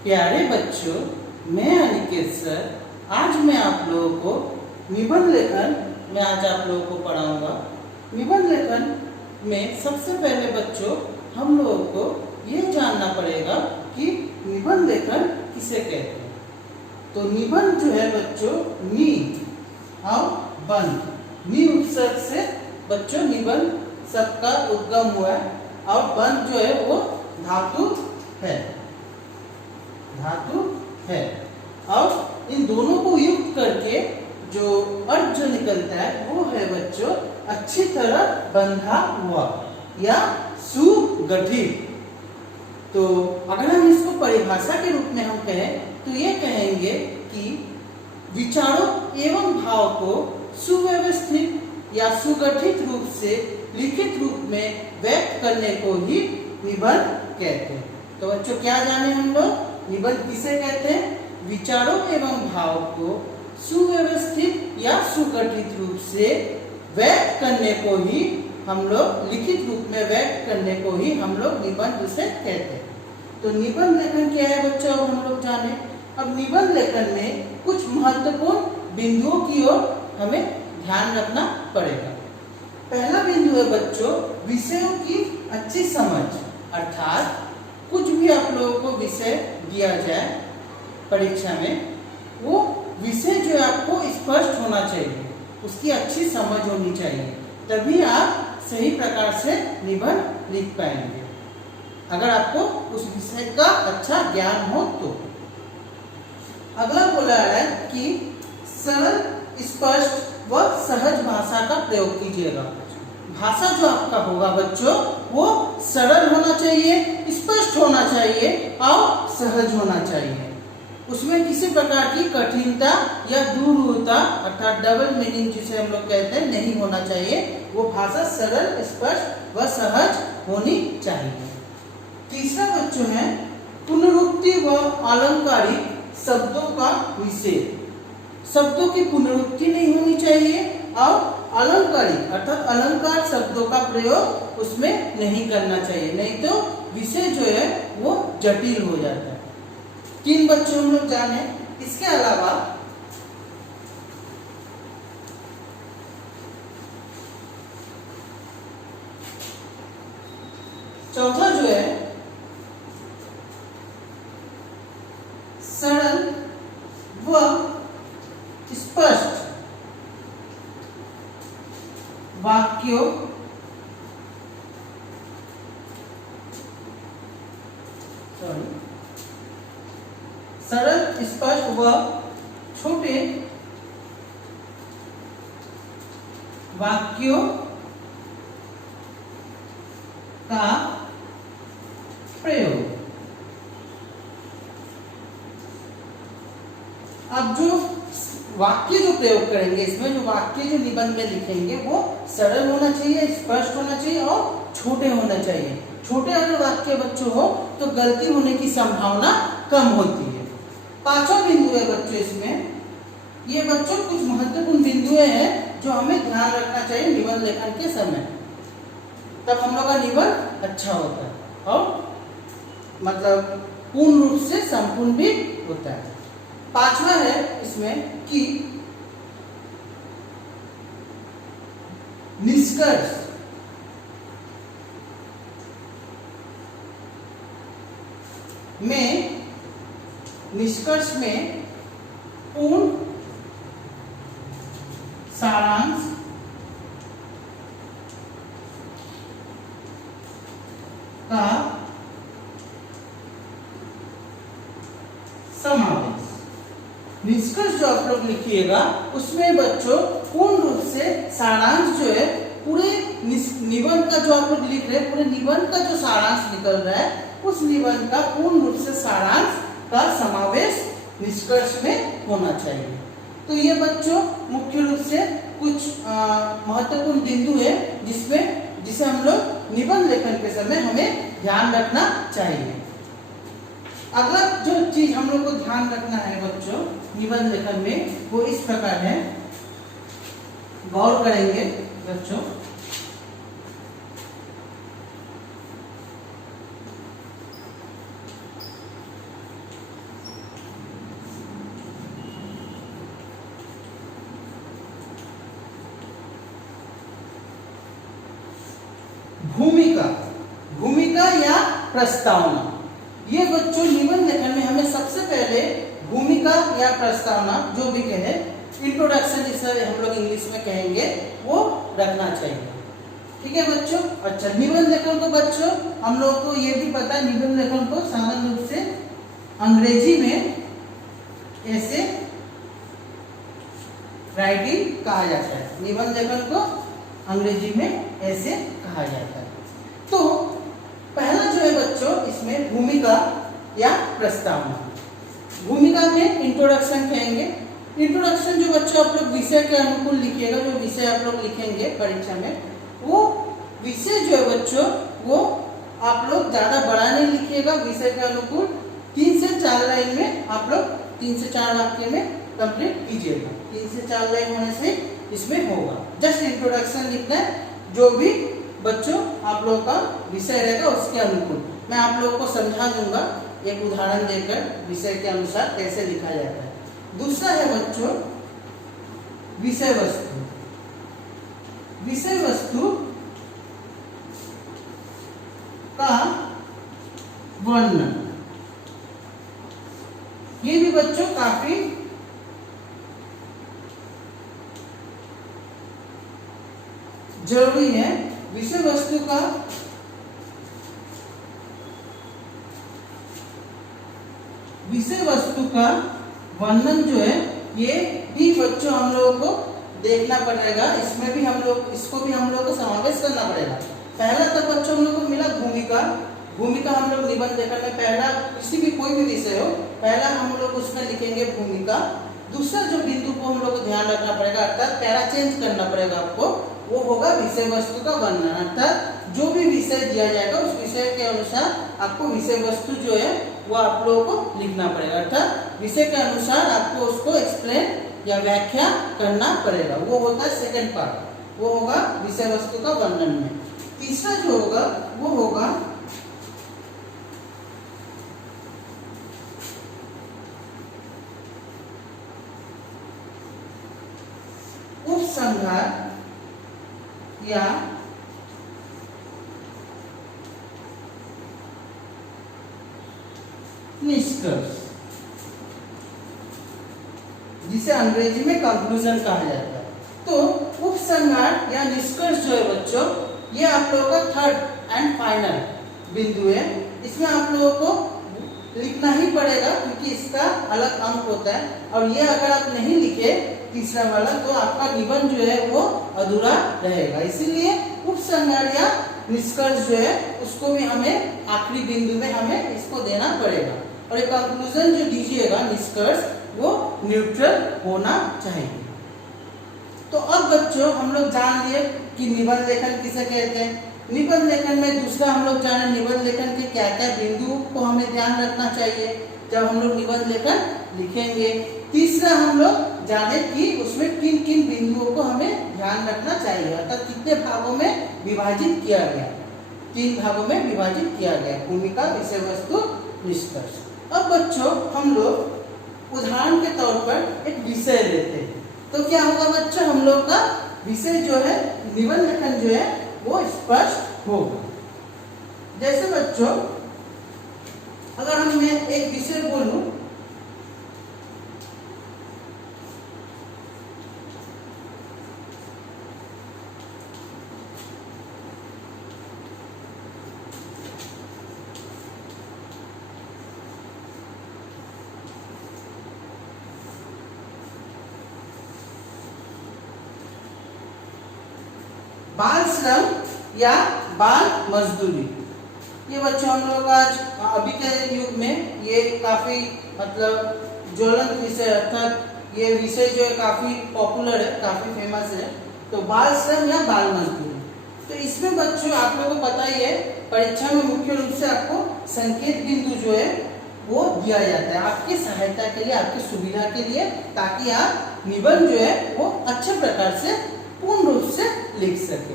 प्यारे बच्चों, मैं अनिकेत सर आज मैं आप लोगों को निबंध लेखन में आज आप लोगों को पढ़ाऊंगा। निबंध लेखन में सबसे पहले बच्चों हम लोगों को ये जानना पड़ेगा कि निबंध लेखन किसे कहते हैं। तो निबंध जो है बच्चों नी और बंध, नी उपसर्ग से बच्चों निबंध सबका उद्गम हुआ है और बंध जो है वो धातु है, धातु है। और इन दोनों को युक्त करके जो अर्थ जो निकलता है वो है बच्चों अच्छी तरह बंधा हुआ या सुगठित। तो अगर हम इसको परिभाषा के रूप में हम कहें तो ये कहेंगे कि विचारों एवं भाव को सुव्यवस्थित या सुगठित रूप से लिखित रूप में व्यक्त करने को ही निबंध कहते हैं। तो बच्चों क्या जाने हम लोग, निबंध किसे कहते हैं? विचारों एवं भाव को सुव्यवस्थित या सुगठित रूप से व्यक्त करने को ही हम लोग, लिखित रूप में व्यक्त करने को ही हम लोग निबंध उसे कहते हैं। तो निबंध लेखन क्या है बच्चों, अब हम लोग जाने। अब निबंध लेखन में कुछ महत्वपूर्ण बिंदुओं की ओर हमें ध्यान रखना पड़ेगा। पहला बिंदु है बच्चों विषयों की अच्छी समझ, अर्थात कुछ भी आप लोगों को विषय दिया जाए परीक्षा में, वो विषय जो आपको स्पष्ट होना चाहिए, उसकी अच्छी समझ होनी चाहिए, तभी आप सही प्रकार से निबंध लिख पाएंगे। अगर आपको उस विषय का अच्छा ज्ञान हो तो। अगला बोला है कि सरल, स्पष्ट व सहज भाषा का प्रयोग कीजिएगा। भाषा जो आपका होगा बच्चों वो सरल होना चाहिए, स्पष्ट होना चाहिए और सहज होना चाहिए। उसमें किसी प्रकार की कठिनता या दूरता अर्थात डबल मीनिंग जिसे हम लोग कहते हैं नहीं होना चाहिए। वो भाषा सरल, स्पष्ट व सहज होनी चाहिए। तीसरा बच्चों है पुनरुक्ति व अलंकारिक शब्दों का निषेध। शब्दों की पुनरुक्ति नहीं होनी चाहिए और अलंकारिक अर्थात अलंकार शब्दों का प्रयोग उसमें नहीं करना चाहिए, नहीं तो विषय जो है वो जटिल हो जाता है। तीन बच्चों हम लोग जाने। इसके अलावा चौथा जो है सरल व स्पष्ट वाक्यों सरल, स्पष्ट व छोटे वाक्यों का प्रयोग। अब जो वाक्य जो प्रयोग करेंगे इसमें, जो वाक्य जो निबंध में लिखेंगे वो सरल होना चाहिए, स्पष्ट होना चाहिए और छोटे होना चाहिए। छोटे अगर वाक्य बच्चों हो तो गलती होने की संभावना कम होती है। पांचवा बिंदु है बच्चों इसमें, ये बच्चों कुछ महत्वपूर्ण बिंदुएं हैं जो हमें ध्यान रखना चाहिए निबंध लेखन के समय, तब हम लोग का निबंध अच्छा होता है और मतलब पूर्ण रूप से संपूर्ण भी होता है। पांचवा है इसमें कि निष्कर्ष, निष्कर्ष में पूर्ण सारांश का समावेश। निष्कर्ष जो आप लोग लिखिएगा उसमें बच्चों पूर्ण रूप से सारांश जो है, पूरे निबंध का जो आप लोग लिख रहे हैं, पूरे निबंध का जो सारांश निकल रहा है उस निबंध का पूर्ण रूप से सारांश का समावेश निष्कर्ष में होना चाहिए। तो ये बच्चों मुख्य रूप से कुछ महत्वपूर्ण बिंदु है जिसे हम लोग निबंध लेखन के समय हमें ध्यान रखना चाहिए। अगला जो चीज हम लोग को ध्यान रखना है बच्चों निबंध लेखन में वो इस प्रकार है, गौर करेंगे बच्चों। प्रस्तावना। ये बच्चों निबंध लेखन में हमें सबसे पहले भूमिका या प्रस्तावना जो भी कहे, इंट्रोडक्शन जिसे हम लोग इंग्लिश में कहेंगे, वो रखना चाहिए। ठीक है बच्चों। अच्छा, निबंध लेखन को बच्चों हम लोग को ये भी पता है, निबंध लेखन को सामान्य रूप से अंग्रेजी में ऐसे राइटिंग कहा जाता है। निबंध लेखन को अंग्रेजी में ऐसे कहा जाता है। तो पहला जो है बच्चों इसमें भूमिका या प्रस्तावना। भूमिका में इंट्रोडक्शन कहेंगे। इंट्रोडक्शन जो बच्चों आप लोग विषय के अनुकूल लिखिएगा, जो विषय आप लोग लिखेंगे परीक्षा में, वो विषय जो है बच्चों वो आप लोग ज्यादा बड़ा नहीं लिखिएगा। विषय के अनुकूल 3 से 4 लाइन में आप लोग 3 से 4 वाक्य में कंप्लीट कीजिएगा। 3 से 4 लाइन होने से इसमें होगा। जस्ट इंट्रोडक्शन लिखना है, जो भी बच्चों आप लोगों का विषय रहेगा उसके अनुकूल। मैं आप लोगों को समझा दूंगा एक उदाहरण देकर विषय के अनुसार कैसे लिखा जाता है। दूसरा है बच्चों विषय वस्तु। विषय वस्तु का वर्णन, ये भी बच्चों काफी जरूरी है। विषय वस्तु का वर्णन जो है ये भी बच्चों हम लोगों को देखना पड़ेगा। इसमें भी हम लोग इसको भी हम लोगों को समावेश करना पड़ेगा। पहला तो बच्चों हम लोग को मिला भूमिका। भूमिका हम लोग निबंध लेखन में पहला किसी भी कोई भी विषय हो, पहला हम लोग उसमें लिखेंगे भूमिका। दूसरा जो बिंदु को हम लोग को ध्यान रखना पड़ेगा, अर्थात पैरा चेंज करना पड़ेगा आपको, वो होगा विषय वस्तु का वर्णन। अर्थात जो भी विषय दिया जाएगा उस विषय के अनुसार आपको विषय वस्तु जो है वो आप लोगों को लिखना पड़ेगा। अर्थात विषय के अनुसार आपको उसको एक्सप्लेन या व्याख्या करना पड़ेगा। वो होता है सेकंड पार्ट, वो होगा विषय वस्तु का वर्णन में। तीसरा जो होगा वो होगा उपसंहार या निष्कर्ष, जिसे अंग्रेजी में कंक्लूजन कहा जाता है। तो उपसंहार या निष्कर्ष जो है बच्चों, ये आप लोगों का थर्ड एंड फाइनल बिंदु है। इसमें आप लोगों को लिखना ही पड़ेगा क्योंकि इसका अलग अंक होता है, और ये अगर आप नहीं लिखे तीसरा वाला तो आपका निबंध जो है वो अधूरा रहेगा। इसीलिए उपसंहार या निष्कर्ष जो है उसको भी हमें आखिरी बिंदु में हमें इसको देना पड़ेगा। और एक कंक्लूजन जो दीजिएगा निष्कर्ष, वो न्यूट्रल होना चाहिए। तो अब बच्चों हम लोग जान लिए कि निबंध लेखन किसे कहते हैं। निबंध लेखन में दूसरा हम लोग जाने निबंध लेखन के क्या क्या बिंदुओं को हमें ध्यान रखना चाहिए जब हम लोग निबंध लेखन लिखेंगे। तीसरा हम लोग जाने कि उसमें किन किन बिंदुओं को हमें ध्यान रखना चाहिए, अर्थात कितने भागों में विभाजित किया गया। 3 भागों में विभाजित किया गया, भूमिका, विषय वस्तु, निष्कर्ष। अब बच्चों हम लोग उदाहरण के तौर पर एक विषय लेते हैं। तो क्या होगा बच्चों, हम लोग का विषय जो है निबंध लेखन जो है वो स्पष्ट होगा। जैसे बच्चों अगर मैं एक विषय बोलूं, बाल श्रम या बाल मजदूरी। ये बच्चों हम लोग आज अभी के युग में ये काफी मतलब ज्वलंत विषय, अर्थात ये विषय जो है काफी पॉपुलर है, काफी फेमस है। तो बाल श्रम या बाल मजदूरी, तो इसमें बच्चों आप लोगों को पता ही है परीक्षा में मुख्य रूप से आपको संकेत बिंदु जो है वो दिया जाता है आपकी सहायता के लिए, आपकी सुविधा के लिए, ताकि आप निबंध जो है वो अच्छे प्रकार से पूर्ण रूप से लिख सके,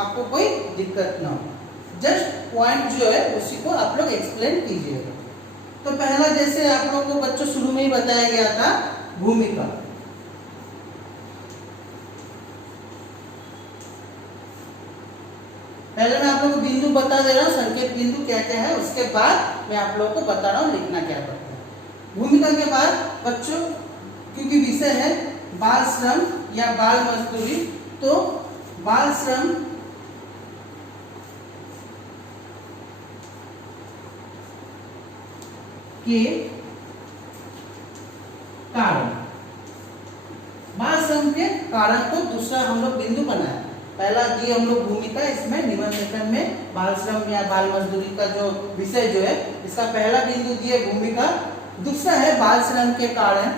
आपको कोई दिक्कत ना हो। जस्ट पॉइंट जो है उसी को आप लोग एक्सप्लेन कीजिएगा। तो पहला जैसे आप लोगों को बच्चों शुरू में ही बताया गया था भूमिका। पहले मैं आप लोगों को बिंदु बता दे रहा हूँ, संकेत बिंदु क्या क्या है, उसके बाद मैं आप लोगों को बता रहा हूँ लिखना क्या पड़ता है। भूमिका के बाद बच्चों, क्योंकि विषय है बाल श्रम या बाल मजदूरी, तो बाल श्रम के कारण, बाल श्रम के कारण को दूसरा हम लोग बिंदु बनाए। पहला दिए हम लोग भूमिका, इसमें निबंध लेखन में बाल श्रम या बाल मजदूरी का जो विषय जो है, इसका पहला बिंदु दिए भूमिका, दूसरा है बाल श्रम के कारण,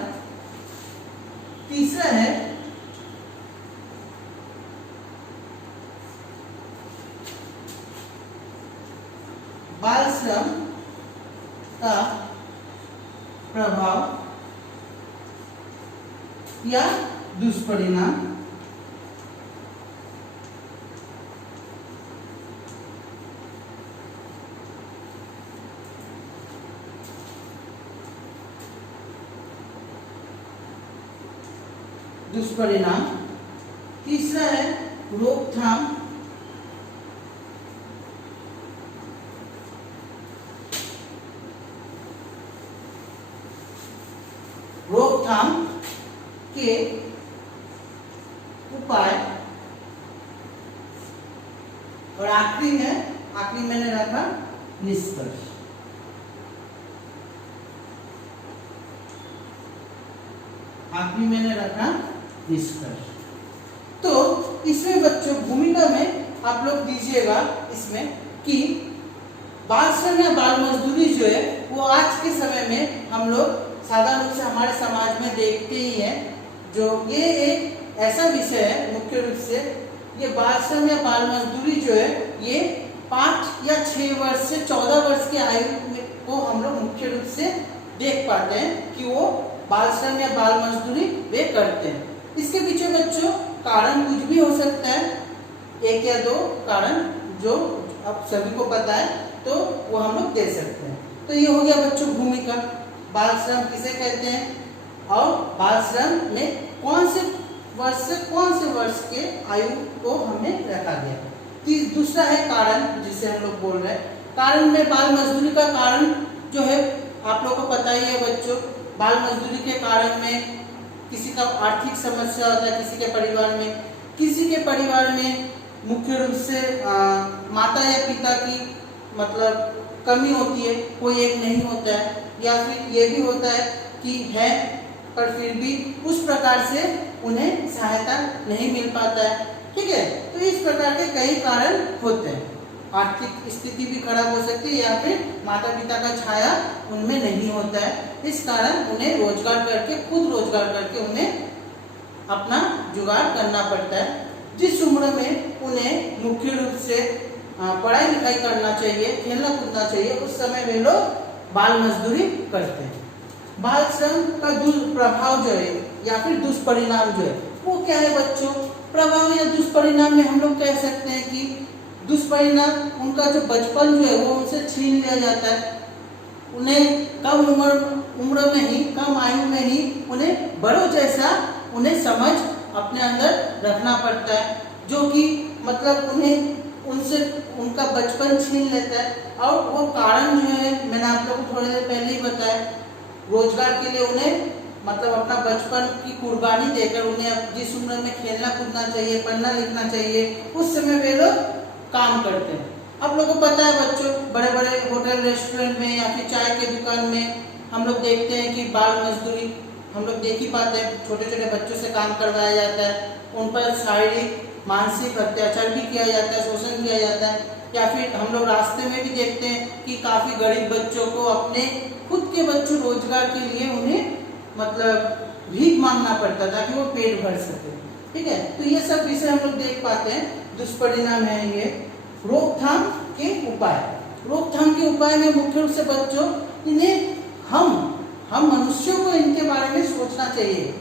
तीसरा है बाल श्रम का प्रभाव या दुष्परिणाम, दुष्परिणाम। तीसरा है रोकथाम, रोकथाम के उपाय, और आखिरी है, आखिरी मैंने रखा निष्कर्ष। आखिरी मैंने रखा निष्कर्ष। तो इसमें बच्चों भूमिका में आप लोग दीजिएगा इसमें कि बाल श्रम या बाल मजदूरी जो है वो आज के समय में हम लोग साधारण रूप से हमारे समाज में देखते ही हैं। जो ये एक ऐसा विषय है, मुख्य रूप से ये बाल श्रम या बाल मजदूरी जो है ये 5 या 6 वर्ष से 14 वर्ष की आयु को हम लोग मुख्य रूप से देख पाते हैं कि वो बाल श्रम या बाल मजदूरी वे करते हैं। इसके पीछे बच्चों कारण कुछ भी हो सकता है, 1 या 2 कारण जो अब सभी को पता है, तो वो हम लोग दे सकते हैं। तो ये हो गया बच्चों भूमिका, बाल श्रम किसे कहते हैं और बाल श्रम में कौन से वर्ष के आयु को हमें रखा गया। दूसरा है कारण, जिसे हम लोग बोल रहे हैं। कारण में बाल मजदूरी का कारण जो है आप लोगों को पता ही है बच्चों, बाल मजदूरी के कारण में किसी का आर्थिक समस्या होता है, किसी के परिवार में मुख्य रूप से माता या पिता की मतलब कमी होती है, कोई एक नहीं होता है, या फिर ये भी होता है कि है पर फिर भी उस प्रकार से उन्हें सहायता नहीं मिल पाता है। ठीक है, तो इस प्रकार के कई कारण होते हैं। आर्थिक स्थिति भी खराब हो सकती है, या फिर माता पिता का छाया उनमें नहीं होता है, इस कारण उन्हें रोजगार करके, खुद रोजगार करके उन्हें अपना जुगाड़ करना पड़ता है। जिस उम्र में उन्हें मुख्य रूप से पढ़ाई लिखाई करना चाहिए, खेलना कूदना चाहिए, उस समय वे लोग बाल मजदूरी करते हैं। बाल श्रम का दुष्प्रभाव जो है या फिर दुष्परिणाम जो है वो क्या है बच्चों? प्रभाव या दुष्परिणाम में हम लोग कह सकते हैं कि दुष्परिणाम उनका जो बचपन जो है वो उनसे छीन लिया जाता है। उन्हें कम उम्र में ही, कम आयु में ही उन्हें बड़ों जैसा उन्हें समझ अपने अंदर रखना पड़ता है, जो कि मतलब उन्हें उनसे उनका बचपन छीन लेता है। और वो कारण जो है मैंने आप लोगों को थोड़ी देर पहले ही बताया, रोजगार के लिए उन्हें मतलब अपना बचपन की कुर्बानी देकर उन्हें जिस उम्र में खेलना कूदना चाहिए, पढ़ना लिखना चाहिए, उस समय वे लोग काम करते हैं। आप लोगों को पता है बच्चों, बड़े बड़े होटल रेस्टोरेंट में या फिर चाय के दुकान में हम लोग देखते हैं कि बाल मजदूरी हम लोग देख ही पाते हैं। छोटे छोटे बच्चों से काम करवाया जाता है, उन पर शारीरिक मानसिक अत्याचार भी किया जाता है, शोषण किया जाता है। या फिर हम लोग रास्ते में भी देखते हैं कि काफ़ी गरीब बच्चों को अपने खुद के बच्चों रोजगार के लिए उन्हें मतलब भीख मांगना पड़ता ताकि वो पेट भर सके। ठीक है, तो ये सब विषय हम लोग देख पाते हैं। दुष्परिणाम है ये। रोकथाम के उपाय, रोकथाम के उपाय में मुख्य रूप से बच्चों इन्हें हम मनुष्यों को इनके बारे में सोचना चाहिए,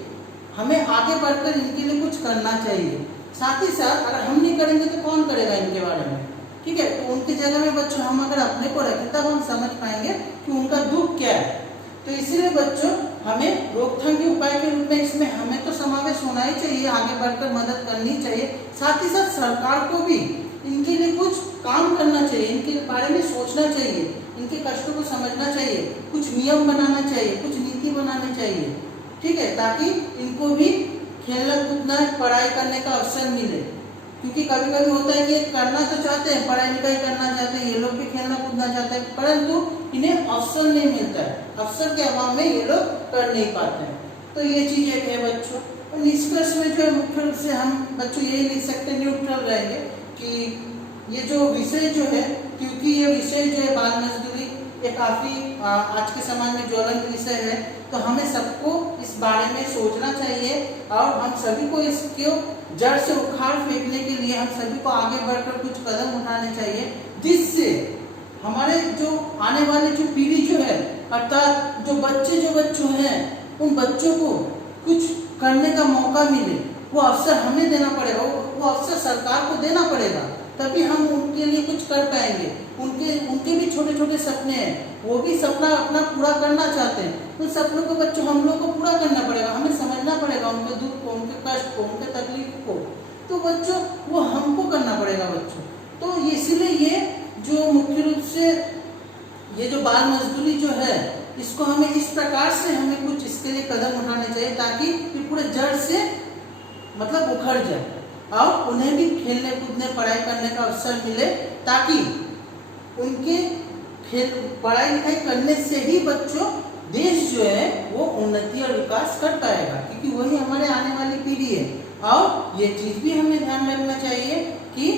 हमें आगे बढ़कर इनके लिए कुछ करना चाहिए। साथ ही साथ अगर हम नहीं करेंगे तो कौन करेगा इनके बारे में? ठीक है, तो उनकी जगह में बच्चों हम अगर अपने को रखें तब हम समझ पाएंगे कि उनका दुख क्या है। तो इसीलिए बच्चों हमें रोकथाम के उपाय के रूप में इसमें हमें तो समावेश होना ही चाहिए, आगे बढ़कर मदद करनी चाहिए। साथ ही साथ सरकार को भी इनके लिए कुछ काम करना चाहिए, इनके बारे में सोचना चाहिए, इनके कष्टों को समझना चाहिए, कुछ नियम बनाना चाहिए, कुछ नीति बनानी चाहिए, ठीक है, ताकि इनको भी खेलना कूदना पढ़ाई करने का अवसर मिले। क्योंकि कभी कभी होता है कि करना तो चाहते हैं, पढ़ाई लिखाई करना चाहते हैं, ये लोग भी खेलना कूदना चाहते हैं, परंतु इन्हें अवसर नहीं मिलता है, अवसर के अभाव में ये लोग कर नहीं पाते हैं। तो ये चीज एक है बच्चों। और निष्कर्ष में जो है मुख्य रूप से हम बच्चों यही लिख सकते हैं, न्यूट्रल रहेंगे कि ये जो विषय जो है, क्योंकि ये विषय जो है बाल मजदूरी ये काफी आज के समाज में ज्वलंत विषय है, तो हमें सबको इस बारे में सोचना चाहिए और हम सभी को इसको जड़ से उखाड़ फेंकने के लिए हम सभी को आगे बढ़कर कुछ कदम उठाने चाहिए, जिससे हमारे जो आने वाली जो पीढ़ी जो है, अर्थात जो बच्चों हैं, उन बच्चों को कुछ करने का मौका मिले। वो अवसर हमें देना पड़ेगा, वो अवसर सरकार को देना पड़ेगा, तभी हम उनके लिए कुछ कर पाएंगे। उनके भी छोटे छोटे सपने हैं, वो भी सपना अपना पूरा करना चाहते हैं, उन सपनों को बच्चों हम लोग को पूरा करना पड़ेगा, हमें समझना पड़ेगा उनके दुख को, उनके कष्ट को, उनके तकलीफ को, तो बच्चों वो हमको करना पड़ेगा बच्चों। तो इसीलिए ये जो मुख्य रूप से ये जो बाल मजदूरी जो है, इसको हमें इस प्रकार से हमें कुछ इसके लिए कदम उठाने चाहिए ताकि ये पूरे जड़ से मतलब उखड़ जाए और उन्हें भी खेलने कूदने पढ़ाई करने का अवसर मिले, ताकि उनके पढ़ाई लिखाई करने से ही बच्चों देश जो है वो उन्नति और विकास कर पाएगा, क्योंकि वही हमारे आने वाली पीढ़ी है। और ये चीज भी हमें ध्यान रखना चाहिए कि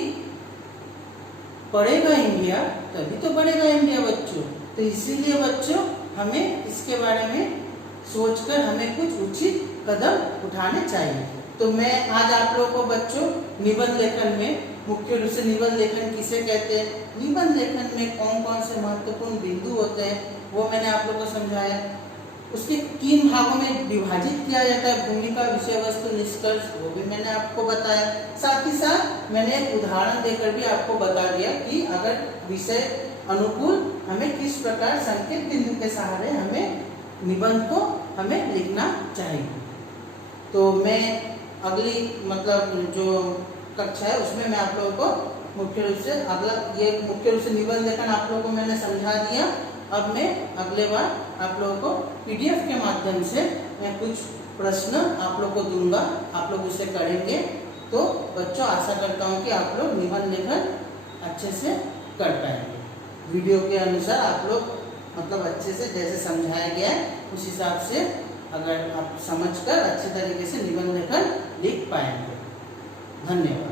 पढ़ेगा इंडिया तभी तो बढ़ेगा इंडिया बच्चों। तो इसीलिए बच्चों हमें इसके बारे में सोचकर हमें कुछ उचित कदम उठाने चाहिए। तो मैं आज आप लोगों को बच्चों निबंध लेखन में, मुख्य रूप से निबंध लेखन किसे कहते हैं, निबंध लेखन में कौन कौन से महत्वपूर्ण बिंदु होते हैं, वो मैंने आप लोगों को समझाया। उसके 3 भागों में विभाजित किया जाता है, भूमिका, विषय वस्तु, निष्कर्ष, वो भी मैंने आपको बताया। साथ ही साथ मैंने एक उदाहरण देकर भी आपको बता दिया कि अगर विषय अनुकूल हमें किस प्रकार संकेत बिंदु के सहारे हमें निबंध को हमें लिखना चाहिए। तो मैं अगली मतलब जो कक्षा है उसमें मैं आप लोगों को मुख्य रूप से ये मुख्य रूप से निबंध लेखन आप लोगों को मैंने समझा दिया। अब मैं अगले बार आप लोगों को PDF के माध्यम से मैं कुछ प्रश्न आप लोगों को दूंगा, आप लोग उसे करेंगे। तो बच्चों आशा करता हूँ कि आप लोग निबंध लेखन अच्छे से कर पाएंगे। वीडियो के अनुसार आप लोग मतलब अच्छे से जैसे समझाया गया है उस हिसाब से अगर आप समझकर अच्छे तरीके से निबंध लेखन लिख पाएंगे। धन्यवाद।